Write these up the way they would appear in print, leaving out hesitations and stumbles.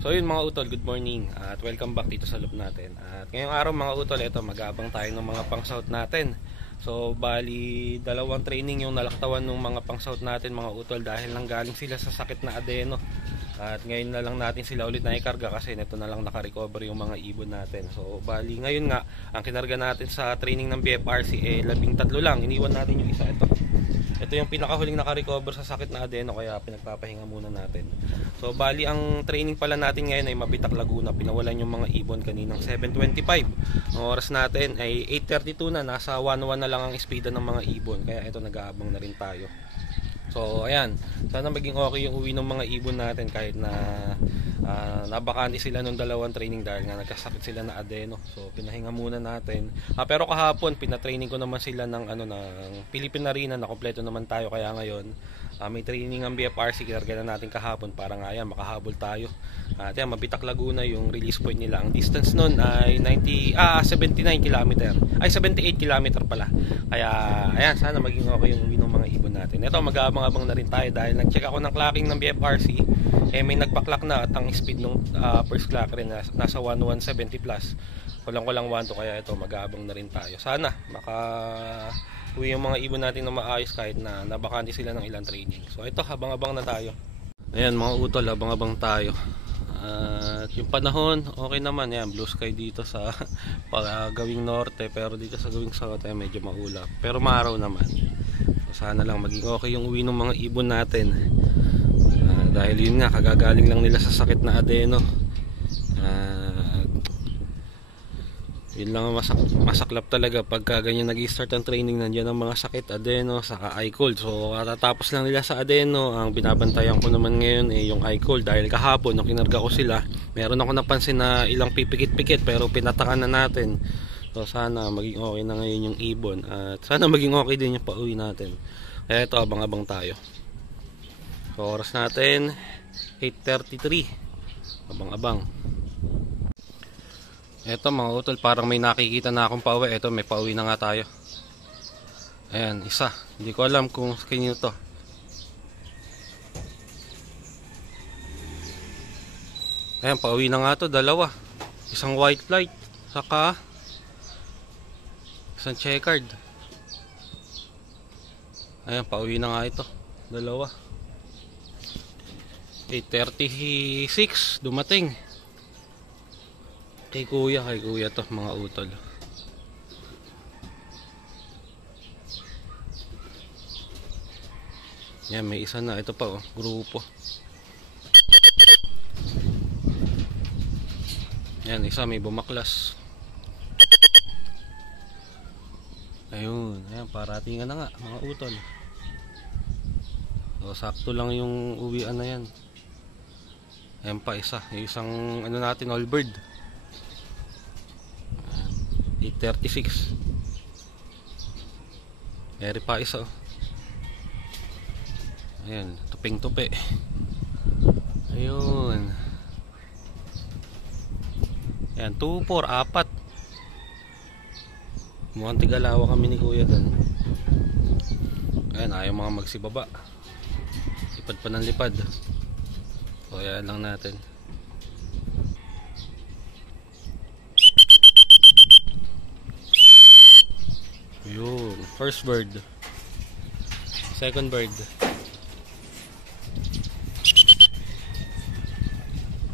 So yun mga utol, good morning at welcome back dito sa loop natin. At ngayong araw mga utol, ito mag-aabang tayo ng mga pang-south natin. So bali dalawang training yung nalaktawan ng mga pang-south natin mga utol dahil nanggaling sila sa sakit na adeno. At ngayon na lang natin sila ulit na ikarga kasi nito na lang naka-recover yung mga ibon natin. So bali ngayon nga ang kinarga natin sa training ng BFRC 13 lang. Iniwan natin yung isa ito. Ito yung pinakahuling naka-recover sa sakit na adeno kaya pinagpapahinga muna natin. So bali ang training pala natin ngayon ay Mabitak Laguna. Pinawalan yung mga ibon kaninang 7:25. Ang oras natin ay 8:32 na, nasa 1:01 na lang ang speeda ng mga ibon. Kaya ito nag-aabang na rin tayo. So ayan, sana maging okay yung uwi ng mga ibon natin kahit na nabakante sila nung dalawang training dahil nga nagkasakit sila na adeno. So pinahinga muna natin. Pero kahapon pina-training ko naman sila ng Philippine Arena, na kompleto naman tayo kaya ngayon may training ang BFRC kinarga na natin kahapon para nga yan makahabol tayo. At yan, Mabitak Laguna yung release point nila. Ang distance nun ay 79 km. Ay 78 km pala. Kaya ayan, sana maging okay yung uwi ng mga ibon natin. Ito mag-aabang-abang na rin tayo dahil nag-check ako ng clocking ng BFRC. May nagpa-clock na at ang speed ng first clock rin nasa 1170 plus. Kulang-kulang 1 to kaya ito mag-aabang na rin tayo. Sana uwi yung mga ibon natin na maayos kahit na nabakante sila ng ilang training. So ito, habang-abang na tayo. Ayan mga utol, habang-abang tayo. At yung panahon, okay naman. Yan, blue sky dito sa gawing norte. Pero dito sa gawing south medyo maulap. Pero maaraw naman. So sana lang maging okay yung uwi ng mga ibon natin. Dahil yun nga, kagagaling lang nila sa sakit na adeno. Yun lang masaklap talaga pagka ganyan nag-i-start ang training, nandiyan ang mga sakit, adeno, saka eye cold. So katatapos lang nila sa adeno, ang binabantayan ko naman ngayon yung eye cold dahil kahapon nung kinarga ko sila, meron ako napansin na ilang pipikit-pikit pero pinatakan na natin. So sana maging okay na ngayon yung ibon at sana maging okay din yung pauwi natin. Kaya ito, abang-abang tayo. So oras natin 8:33, abang-abang. Eto mga utol, parang may nakikita na akong pauwi. Eto, may pauwi na nga tayo. Ayan, isa. Hindi ko alam kung kanino to. Ayan, pauwi na nga to, dalawa. Isang white flight, saka isang checkered. Ayan, pauwi na nga ito, dalawa. 8:36 dumating. Kay kuya to mga utol. Yan, may isa na. Ito pa grupo. Yan, isa may bumaklas. Ayun, ayan, parating na nga mga utol. So sakto lang yung uwian na yan. Ayan pa isa, yung isang natin, all bird. 8:36. Eri pa isa. Ayan, tuping-tupi. Ayun. Ayan, 2, 4, 4. Mukhang tigalawa kami ni kuya dun. Ayan, ayaw mga magsibaba. Lipad pa ng lipad. So ayan lang natin. Yun, first bird, second bird.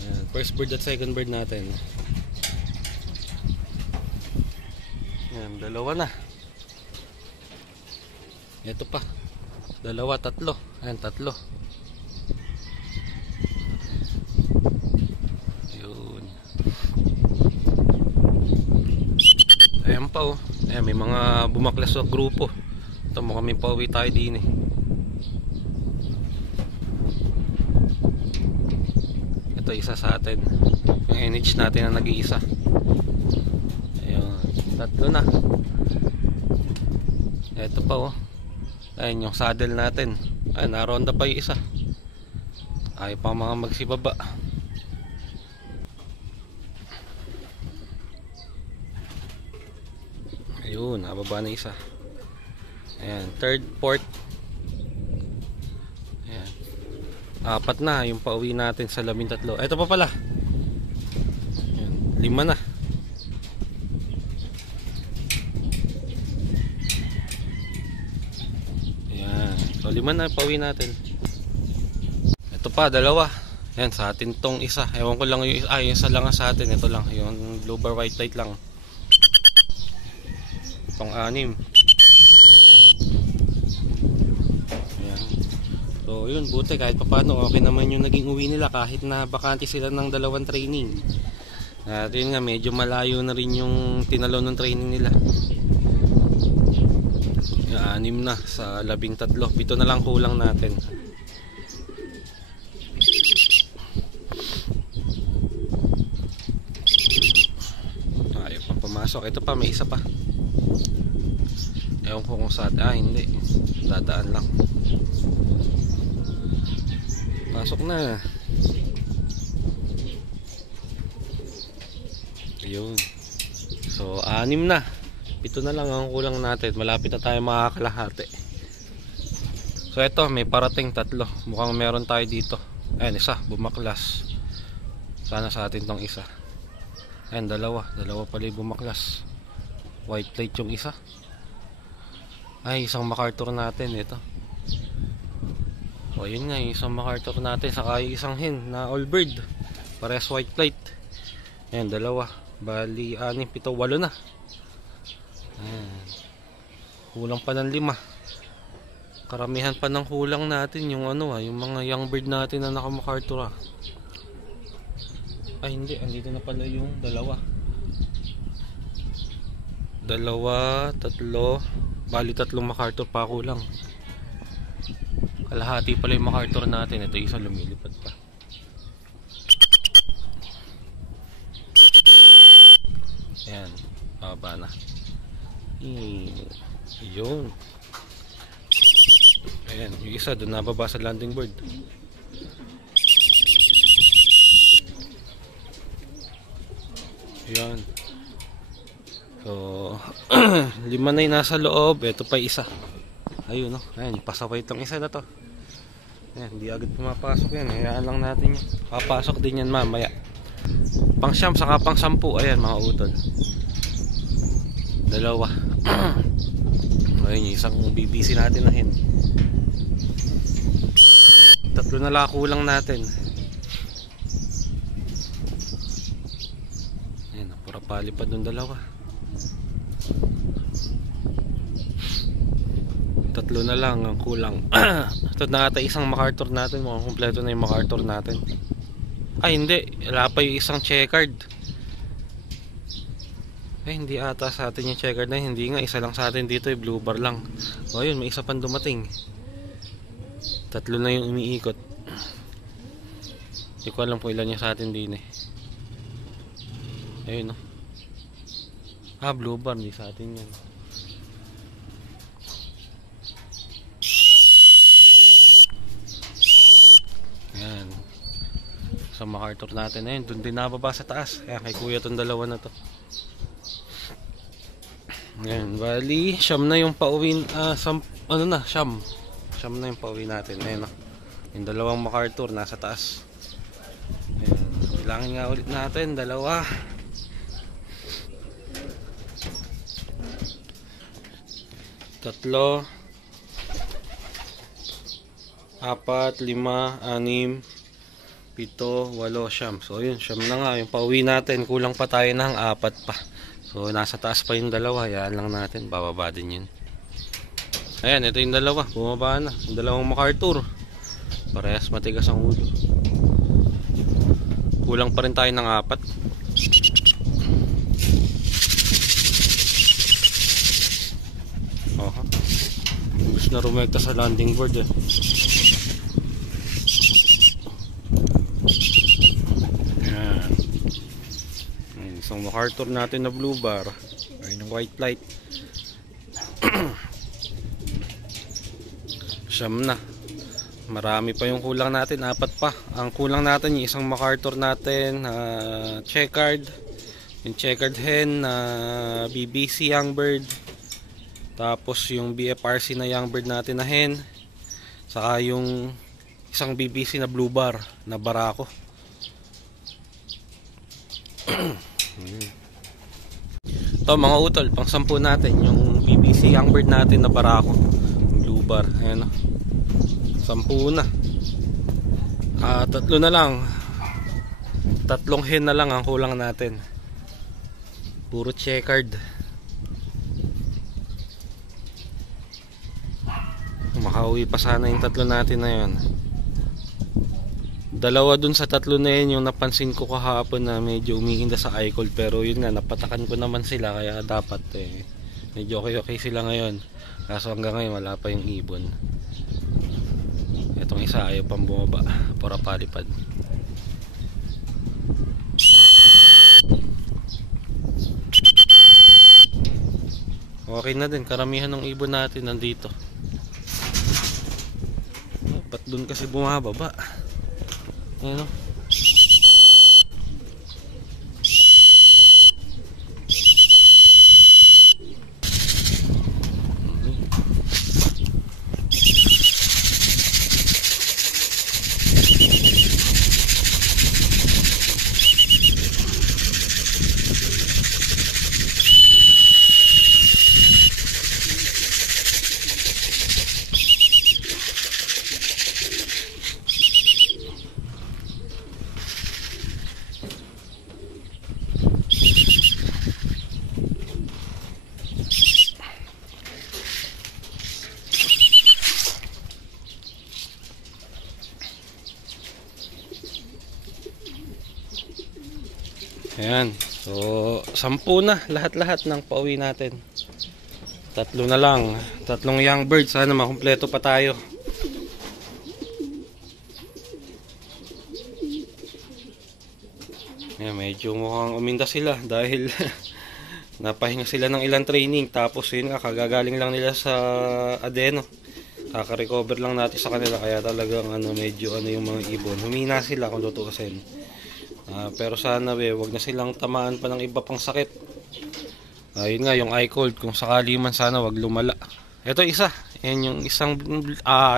Ayan, first bird at second bird natin. Ayan, dalawa na. Ito pa, dalawa, tatlo. Ayan, tatlo. Yun. Ayan pa Ayan, may mga bumaklas sa grupo. Ito mo kami pauwi tayo din Ito isa sa atin. Yung NH natin na nag-iisa. Ayun, tatlo na. Ito pa Ayun yung saddle natin. Ayun, naronda pa yung isa. Ayaw pa mga magsibaba. Ayun, nababa na isa. Ayan, third, fourth. Ayan. Apat na yung pauwi natin sa 13. Ito pa pala. 5 na. Ayan. So 5 na pauwi natin. Ito pa, 2. Ayan, sa atin tong isa. Ewan ko lang yung isa lang sa atin. Ito lang, yung blue bar white light lang. Pang-6. Ayan. So yun, buti kahit paano okay naman yung naging uwi nila kahit na bakante sila ng 2 training. At yun nga, medyo malayo na rin yung tinalo ng training nila. 6 na sa 13. 7 na lang kulang natin. Ayaw pang pumasok. Ito pa, may isa pa. Ewan ko kung saan. Hindi. Dadaan lang. Pasok na. Ayun. So 6 na. 7 na lang ang kulang natin. Malapit na tayo makakalahati. So ito, may parating 3. Mukhang meron tayo dito. Ayan, isa, bumaklas. Sana sa atin tong isa. Ayan, 2 pala yung bumaklas. White light yung isa. Ay, isang MacArthur natin ito. O yun nga, isang MacArthur natin. Saka yung isang hen na all bird. Parehas white light. Ayan, 2. Bali 6, 7, 8 na. Ayan. Kulang pa ng 5. Karamihan pa ng kulang natin yung yung mga young bird natin na naka MacArthur. Ay hindi, andito na pala yung 2. 2, 3. Bali 3 MacArthur pa kulang. Kalahati pala yung MacArthur natin. Ito isa lumilipad pa. Ayan, baba na. Yun. Ayan, yung isa doon nababa sa landing board. Ayan. So 5 na yung nasa loob. Ito pa isa. Ayun, no? Ayan, pasaway itong isa na to. Ayan, hindi agad pumapasok yan. Hayaan lang natin yan. Papasok din yan mamaya. Pang 9 saka pang 10. Ayan, mga utol. 2. Ayun, yung isang BBC natin na hen. 3 na lang kulang natin. Ayan, pura palipad ng 2. 3 na lang ang kulang. Ito na ata isang MacArthur natin. Mukhang kompleto na yung MacArthur natin. Ay hindi, wala pa yung isang checkered. Eh hindi ata sa atin yung checkered na. Hindi nga, isa lang sa atin dito, yung blue bar lang. O yun, may isa pang dumating. 3 na yung umiikot. Hindi ko alam kung ilan yung sa atin din eh. Ayun, no. Blue bar, hindi sa atin yan. Ayan. Sa MacArthur natin na yun. Doon din nababa sa taas. Ayan, kay kuya itong 2 na to. Ayan, bali 9 na yung pauwi. Ano na, 9 na yung pauwi natin. Ayan, no. Yung 2 MacArthur nasa taas. Ayan, bilangin nga ulit natin. 2, 3, 4, 5, 6, 7, 8, 9. So yun, 9 na nga yung pauwi natin. Kulang pa tayo ng 4 pa. So nasa taas pa yung 2. Hayaan lang natin, bababa din yun. Ayan, ito yung 2. Bumaba na, yung 2 MacArthur. Parehas matigas ang ulo. Kulang pa rin tayo ng 4. Gusto na rumekta sa landing board eh. Isang MacArthur natin na blue bar. Ayun yung white light. 9 na. Marami pa yung kulang natin. 4 pa. Ang kulang natin yung isang MacArthur natin checkered. Yung checkered hen na BBC young bird. Tapos yung BFRC na young bird natin na hen. Saka yung isang BBC na blue bar na barako. Ito mga utol, pang 10 natin yung BBC Youngbird natin na barako, blue bar. Ayan o, 10 na. 3 na lang, 3 hen na lang ang kulang natin. Puro checkered. Makauwi pa sana yung 3 natin na yun. 2 dun sa 3 na yun yung napansin ko kahapon na medyo umiinda sa iCold, pero yun nga, napatakan ko naman sila, kaya dapat medyo okay sila ngayon. Kaso hanggang ngayon wala pa yung ibon. Itong isa ayaw pang bumaba, para palipad. Okay na din, karamihan ng ibon natin nandito. Ba't dun kasi bumababa? Ayan o. Ayan, so 10 na lahat-lahat ng pauwi natin. 3 na lang, 3 young birds, sana makumpleto pa tayo. Ayan, medyo mukhang uminda sila dahil napahinga sila ng ilang training, tapos yun nga, kagagaling lang nila sa Adeno. Kaka-recover lang natin sa kanila, kaya talagang medyo yung mga ibon, humina sila kung tutuusin. Pero sana wag na silang tamaan pa ng iba pang sakit. Yun nga, yung iCold, kung sakali man, sana wag lumala. Ito isa, yan yung isang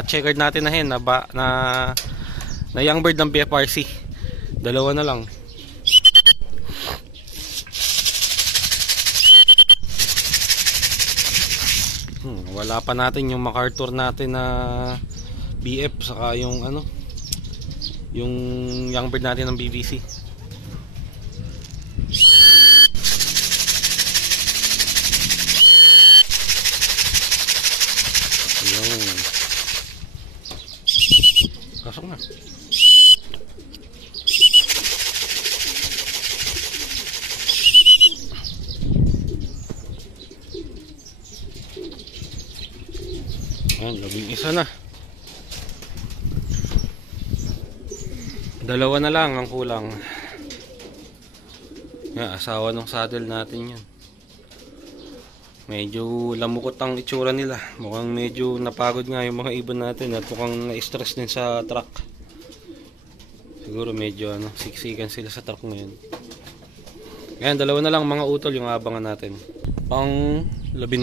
checkered natin na hen na young bird ng BFRC. 2 na lang. Wala pa natin yung MacArthur natin na BF, saka yung yung young bird natin ng BBC. Pasok na. Ayan, 11 na. 2 na lang ang kulang. Yan, asawa ng saddle natin yan. Medyo lamukot ang itsura nila. Mukhang medyo napagod nga yung mga ibon natin at mukhang na-stress din sa truck. Siguro medyo siksikan sila sa truck ngayon. Ayan, 2 na lang mga utol yung abangan natin. Pang 12.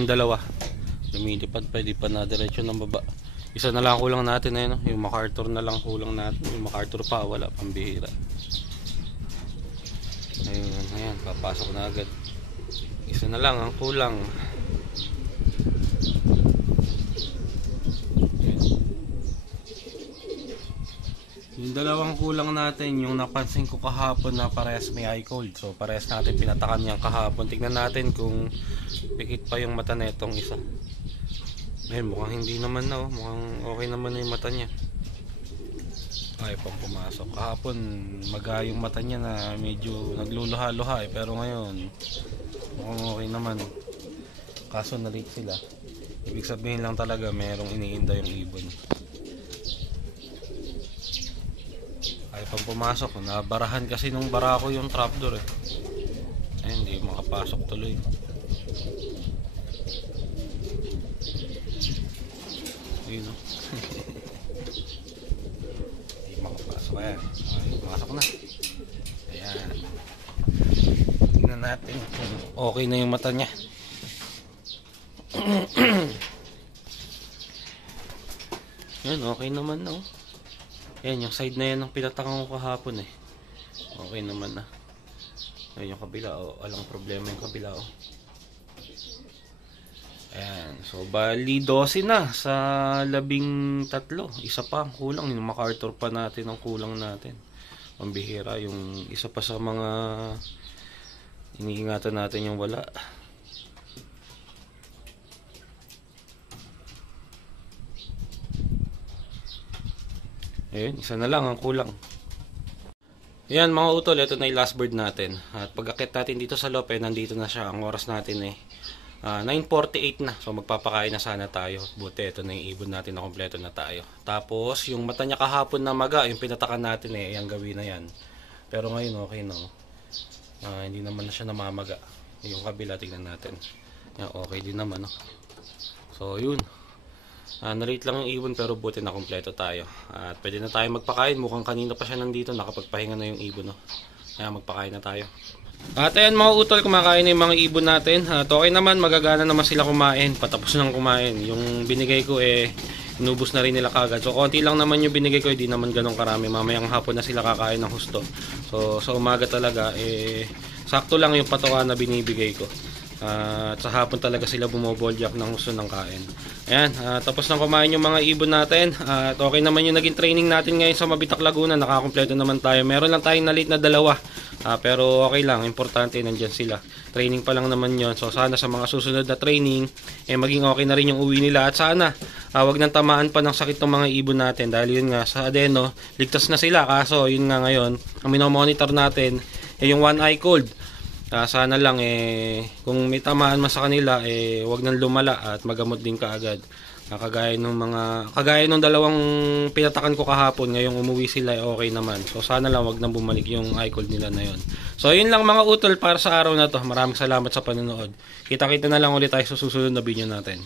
Lumilipad pa, di pa na diretso ng baba. Isa na lang kulang natin na yun, yung MacArthur na lang kulang natin. Yung MacArthur pa, wala, pambihira. Ayan, papasok na agad. Isa na lang ang kulang. Yung 2 kulang natin, yung napansin ko kahapon na parehas may iCold. So parehas natin pinatakan niyang kahapon. Tignan natin kung pikit pa yung mata na itong isa. Ayun, mukhang hindi naman na, mukhang okay naman na yung mata niya. Ay, pang pumasok. Kahapon maga yung mata niya na medyo nagluluha-luha pero ngayon mukhang okay naman. Kaso na-late sila. Ibig sabihin lang talaga merong iniinda yung ibon. Ay, pang pumasok. Nabarahan kasi nung barako yung trapdoor Ayun, hindi makapasok tuloy. Ayun o. Hindi makapasok. Ayan. Ayun, pumasok na. Ayan. Tingnan natin kung okay na yung mata niya. Yan, okay naman na. Yan, yung side na yan ang pinatakan ko kahapon Okay naman na. Ayun yung kabila, oh. Walang problema yung kabila, oh. Ayan. So, bali 12 na sa 13. Isa pa, kulang. Yung MacArthur pa natin ang kulang natin. Pambihira. Yung isa pa sa mga iniingatan natin yung wala. Ayun, isa na lang ang kulang. Ayan mga utol, ito na yung last bird natin. At pag-akit natin dito sa loob, nandito na siya. Ang oras natin 9:48 na. So magpapakain na sana tayo. Buti ito na yung ibon natin na kompleto na tayo. Tapos yung mata niya kahapon na maga, yung pinatakan natin yung gawin na yan. Pero ngayon okay na. Hindi naman na siya namamaga. Yung kabila tingnan natin. Yan, okay din naman. So yun. Narate lang yung ibon pero buti na kompleto tayo. At pwede na tayo magpakain. Mukhang kanina pa siya nandito. Nakapagpahinga na yung ibon. Kaya magpakain na tayo. At ayan mga utol, kumakain na yung mga ibon natin. At okay naman, magagana naman sila kumain. Patapos nang kumain. Yung binigay ko inubos na rin nila kagad. So konti lang naman yung binigay ko, hindi naman ganun karami. Mamayang hapon na sila kakain ng husto. So sa umaga talaga sakto lang yung patoka na binibigay ko. At sa hapon talaga sila bumoboljak ng husto ng kain. Ayan, tapos nang kumain yung mga ibon natin. At okay naman yung naging training natin ngayon sa Mabitak Laguna. Nakakompleto naman tayo. Meron lang tayong na-late na 2. Pero okay lang, importante nandyan sila. Training pa lang naman yon. So sana sa mga susunod na training maging okay na rin yung uwi nila. At sana wag nang tamaan pa ng sakit ng mga ibon natin. Dahil yun nga sa adeno, ligtas na sila. Kaso yun nga ngayon, ang minomonitor natin yung one eye cold. Sana lang kung may tamaan man sa kanila wag nang lumala at magamot din kaagad. Kagaya nung 2 pinatakan ko kahapon, ngayong umuwi sila okay naman. So sana lang wag nang bumalik yung eye cold nila na yon. So yun lang mga utol para sa araw na to. Maraming salamat sa panonood. Kita-kita na lang ulit tayo sa susunod na video natin.